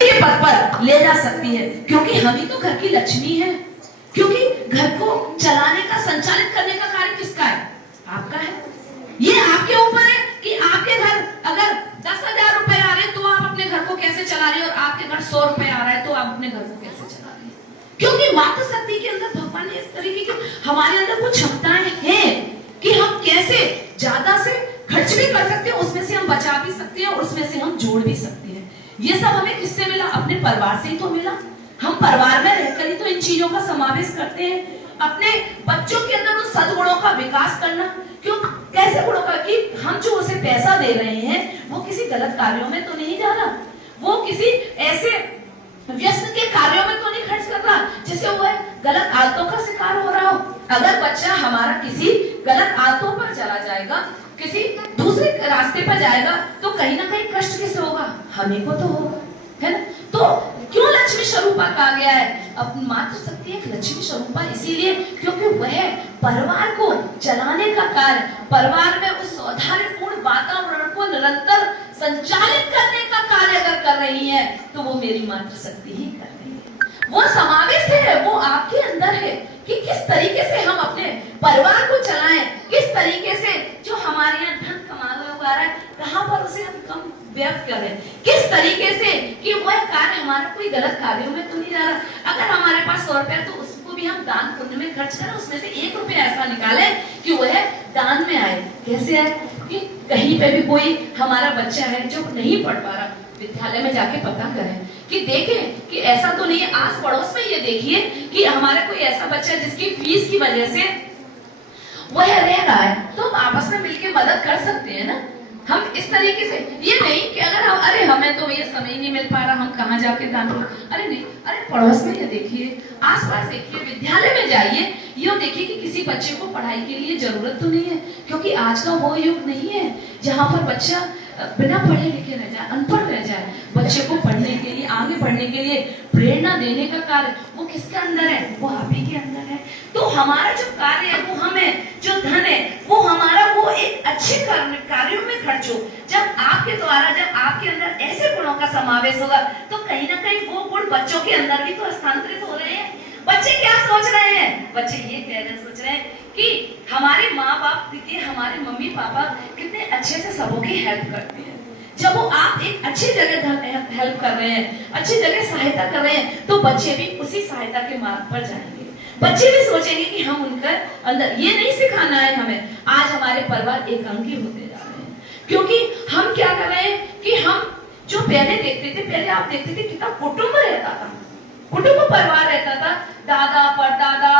के पद पर ले जा सकती है, क्योंकि हम ही तो घर की लक्ष्मी है। क्योंकि घर को चलाने का, संचालित करने का कार्य किसका है? आपका है। ये आपके ऊपर है कि आपके घर अगर 10,000 रुपए आ रहे हैं तो आप अपने घर को कैसे चला रहे हैं, और आपके घर 100 रुपए आ रहा है तो आप अपने घर को कैसे चला रहे हैं। क्योंकि मातृ शक्ति के अंदर भगवान ने इस तरीके की हमारे अंदर कुछ क्षमताएं हैं कि हम कैसे ज्यादा से खर्च भी कर सकते हैं, उसमें से हम बचा भी सकते हैं और उसमें से हम जोड़ भी सकते हैं। ये सब हमें किससे मिला? अपने परिवार से ही तो मिला। हम परिवार में रहकर ही तो इन चीजों का समावेश करते हैं। अपने बच्चों के अंदर उन सद्गुणों का विकास करना, क्यों, कैसे गुणों का, कि हम जो उसे पैसा दे रहे हैं वो किसी गलत कार्यों में तो नहीं जा रहा, वो किसी ऐसे व्यसन के कार्यों में तो नहीं खर्च कर रहा जिससे वो गलत आदतों का शिकार हो रहा हो। अगर बच्चा हमारा किसी गलत आदतों पर चला जाएगा, किसी दूसरे रास्ते पर जाएगा, तो कहीं ना कहीं कष्ट किसे होगा? हमें को तो होगा, है ना। तो क्यों लक्ष्मी स्वरूपा कहा गया है? अपनी मातृ शक्ति एक लक्ष्मी स्वरूपा इसीलिए क्योंकि वह परिवार को चलाने का कार्य, परिवार में उस सौहार्दपूर्ण वातावरण को निरंतर संचालित करने का कार्य अगर कर रही है तो वो मेरी मातृ शक्ति ही कर रही है। वो समावेश है, वो आपके अंदर है कि किस तरीके से हम अपने परिवार को चलाएं, किस तरीके से जो हमारे यहाँ धन कमा रहा है कहां पर उसे हम कम व्यक्त करें, किस तरीके से कि वह कार्य हमारा कोई गलत कार्यों में तो नहीं जा रहा। अगर हमारे पास 100 रुपया तो उसको भी हम दान पुण्य में खर्च करें, उसमें से 1 रुपया ऐसा निकालें कि वह दान में आए। कैसे आए? कि कहीं पे भी कोई हमारा बच्चा है जो नहीं पढ़ पा रहा, विद्यालय में जाके पता करें कि देखें कि ऐसा तो नहीं है, आस पड़ोस में ये देखिए कि हमारा कोई ऐसा बच्चा जिसकी फीस की वजह से वह रह रहा है, तो आपस में मिलकर मदद कर सकते हैं ना। हम इस तरीके से, ये नहीं कि अगर हम, अरे हमें तो ये समय नहीं मिल पा रहा, हम कहाँ जाके दान करें, अरे नहीं, अरे पड़ोस में ये देखिए, आसपास देखिए, विद्यालय में जाइए, ये देखिए कि किसी बच्चे को पढ़ाई के लिए जरूरत तो नहीं है, क्योंकि आज का वो युग नहीं है जहाँ पर बच्चा बिना पढ़े लिखे रह जाए, अनपढ़ रह जाए। बच्चे को पढ़ने के लिए, आगे बढ़ने के लिए प्रेरणा देने का कार्य वो किसके अंदर है? वो आप ही के अंदर है। तो हमारा जो कार्य है, वो हमें जो धन है वो हमारा, वो एक अच्छे कार्यों में खर्च हो। जब आपके द्वारा, जब आपके अंदर ऐसे गुणों का समावेश होगा तो कहीं ना कहीं वो गुण बच्चों के अंदर भी तो स्थानांतरित हो रहे हैं। बच्चे क्या सोच रहे हैं? बच्चे ये कह रहे, सोच रहे हैं कि हमारे माँ बाप, देखिए हमारे मम्मी पापा कितने अच्छे से सबों की हेल्प करते हैं। जब वो आप एक अच्छी जगह हेल्प कर रहे हैं, अच्छी जगह सहायता कर रहे हैं, तो बच्चे भी उसी सहायता के मार्ग पर जाएंगे। बच्चे भी सोचेंगे कि हम उनका अंदर, ये नहीं सिखाना है हमें। आज हमारे परिवार एकांकी होते जा रहे हैं, क्योंकि हम क्या कर रहे हैं कि हम जो पहले देखते थे, पहले आप देखते थे कितना कुटुंब रहता था, कुटुंब परिवार रहता था, दादा परदादा,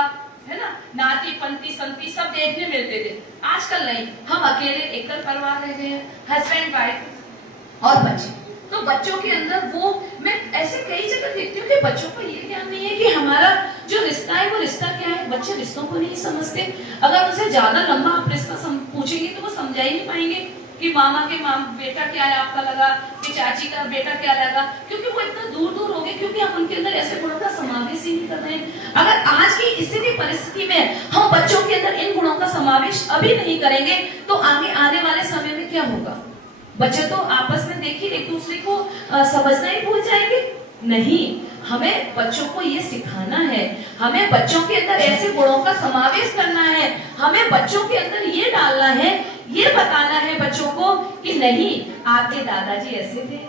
है ना, नाती पंती संती सब देखने मिलते थे। आजकल नहीं, हम अकेले एकल परिवार रह गए हैं, हस्बैंड वाइफ और बच्चे। तो बच्चों के अंदर वो, मैं ऐसे कई जगह देखती हूँ कि बच्चों को ये ज्ञान नहीं है कि हमारा जो रिश्ता है वो रिश्ता क्या है। बच्चे रिश्तों को नहीं समझते। अगर उनसे ज्यादा लंबा आप रिश्ता पूछेंगे तो वो समझा ही नहीं पाएंगे कि मामा के बेटा क्या है आपका लगा, कि चाची का बेटा क्या लगा, क्योंकि वो इतना दूर दूर हो गए, क्योंकि हम उनके अंदर ऐसे गुणों का समावेश ही नहीं कर रहे हैं। अगर आज की स्थिति परिस्थिति में हम बच्चों के अंदर इन गुणों का समावेश अभी नहीं करेंगे तो आगे आने वाले समय में क्या होगा? बच्चे तो आपस में देखिए एक दूसरे को समझना ही भूल जाएंगे। नहीं, हमें बच्चों को ये सिखाना है, हमें बच्चों के अंदर ऐसे गुणों का समावेश करना है, हमें बच्चों के अंदर ये डालना है, ये बताना है बच्चों को कि नहीं, आपके दादाजी ऐसे थे,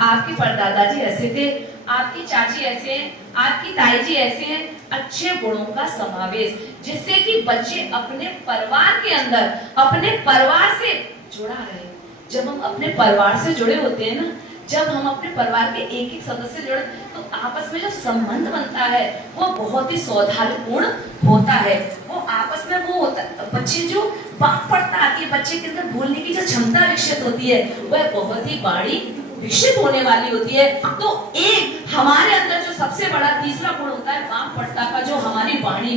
आपके परदादाजी ऐसे थे, आपकी चाची ऐसे हैं, आपकी ताई जी ऐसे हैं। अच्छे गुणों का समावेश, जिससे कि बच्चे अपने परिवार के अंदर, अपने परिवार से जुड़ा रहे। जब हम अपने परिवार से जुड़े होते हैं ना, जब हम अपने परिवार के एक एक सदस्य जुड़े, तो आपस में जो संबंध बनता है वो बहुत ही सौहार्दपूर्ण होता है। वो आपस में वो होता है, बच्चे जो बात पड़ता आती है, बच्चे के अंदर बोलने की जो क्षमता विकसित होती है वह बहुत ही बड़ी विकसित होने वाली होती है। तो एक हमारे अंदर जो सबसे बड़ा तीसरा गुण होता है वाम पड़ता का, जो हमारी वाणी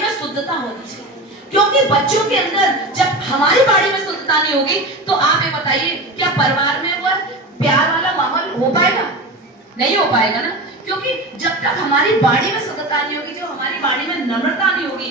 में शुद्धता होनी चाहिए। क्योंकि बच्चों के अंदर जब हमारी वाणी में शुद्धता नहीं होगी तो आप ये बताइए, क्या परिवार में वह प्यार वाला माहौल हो पाएगा? नहीं हो पाएगा ना। क्योंकि जब तक हमारी वाणी में शुद्धता नहीं होगी, जो हमारी वाणी में नम्रता नहीं होगी,